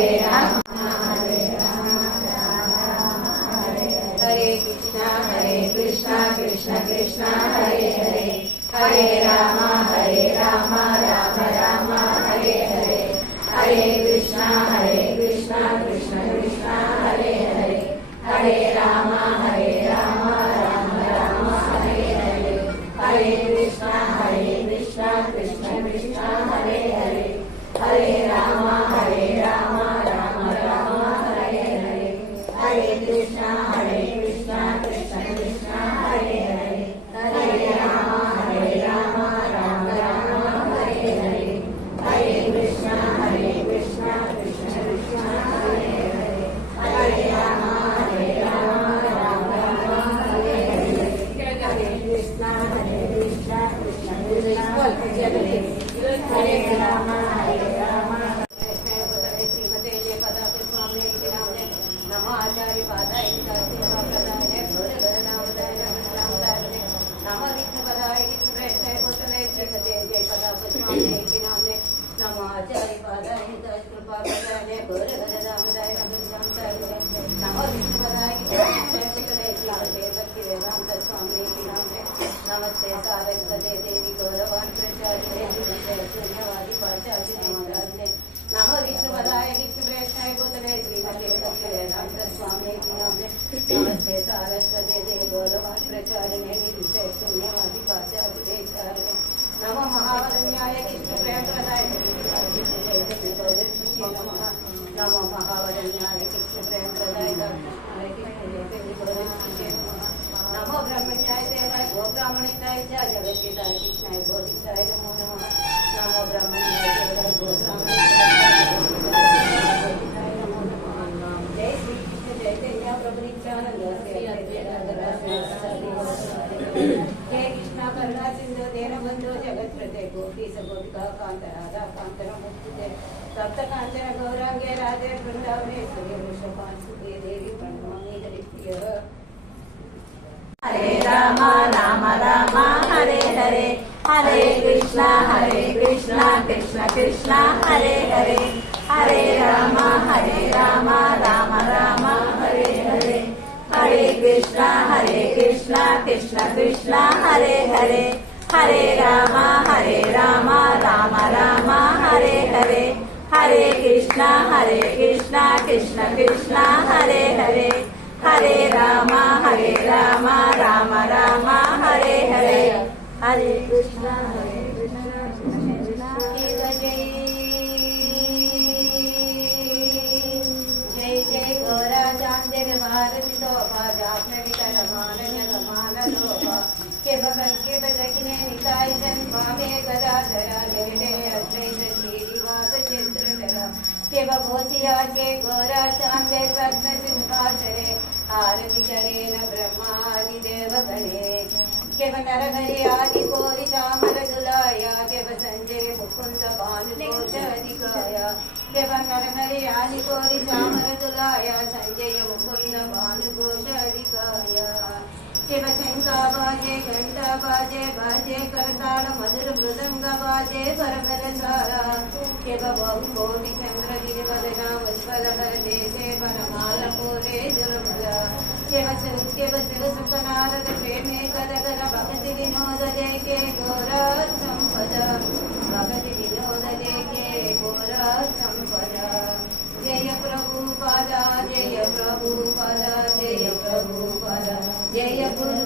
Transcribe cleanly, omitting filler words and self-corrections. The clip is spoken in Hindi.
राम कृष्ण कृष्ण कृष्ण हरे हरे हरे राम राम राम हरे हरे हरे कृष्ण कृष्ण कृष्ण हरे हरे हरे राम राम राम हरे हरे हरे कृष्ण कृष्ण कृष्ण हरे हरे हरे राम राम राम हरे हरे हरे कृष्ण कृष्ण कृष्ण हरे हरे हरे राम राम राम हरे हरे हरे कृष्ण कृष्ण कृष्ण हरे हरे हरे राम राम हरे हरे हरे कृष्ण कृष्ण कृष्ण हरे राम श्रीमते जय पदा स्वामी नामने नमो आचार्य पादाय प्रदाय घोर गणनावदाय नमो विष्णु पदाय कृष्ण वैष्णव भूतले श्रीमते जय पदा स्वामी नामने नमो आचार्य पादाय कृपा प्रदाय घोर गणनावदाय नमो विष्णु पदाय कृष्ण भूतले श्रीमते भक्ति वेदांत स्वामी नामने नमस्ते सारस्वते देवी गौरवान् प्रचारिणे शून्यवादी पाचार्य नमो विष्णुपदाय कृष्ण वैष्णव भूतले श्रीमते भक्ति वेदांत स्वामी नामने नमस्ते सारस्वते देवी गौरवान् प्रचारिणे शून्यवादी पाचार्य नमो महावदन्याय कृष्ण प्रेमप्रदाय नमो महावदन्याय कृष्ण प्रेमप्रदाय नमो ब्रह्मण्याय देवाय गो ब्राह्मणिताय च जगद्गीताय कृष्णाय बोधिताय नमो नमः नमो ब्रह्मण्याय देवाय गो ब्राह्मणिताय नमो नमः जय श्री कृष्ण चैतन्य प्रभु नित्यानंद हे कृष्ण करुणा सिंधु दीनबंधु जगत्प्रते गोपी सगोपिका कांत राधा कांत नमोस्तुते सप्त कांचन गौरांगे राधे वृंदावनेश्वरी वृषभानुसुते देवी प्रणमामि हरिप्रिय हरे राम राम राम हरे हरे हरे कृष्ण कृष्ण कृष्ण हरे हरे हरे राम राम राम हरे हरे हरे कृष्ण कृष्ण कृष्ण हरे हरे हरे राम राम राम हरे हरे हरे कृष्ण कृष्ण कृष्ण हरे हरे हरे राम राम राम हरे हरे हरे कृष्ण जय जय गौरा चांदेर भारती शोभा जापने विकट मान शोभा के बदकिने निकाय जन स्वामी गदाधरा जय जय अद्वैत श्रीनिवास चंद्रधरा के बघोसिया के गौरा चांदे रत्न सिंहासने आरती करे न ब्रह्मादि देव गणे केव नरहरि आदि कोरि चामर दुलाया केव संजय मुकुंद भानुकोश अधिकाया केव नरहरि आदि कोरि चामर दुलाया संजय मुकुंद भानुकोश अधिकाया शिव शंका बाजे घंटा बाजे बाजे करताल मधुर मृदंग बाजे परबल सारा केव बहु कोटि चंद्र गिरिवदना उज्ज्वल कर देशे वनमाल पूरे दुर्मला केव शिव सुख नारद प्रेमे कदकर भक्ति विनोद देके घोरा संपदा भक्ति विनोद देके घोरा संपदा जय प्रभुपादा जय प्रभुपादा जय प्रभुपादा जय गुरु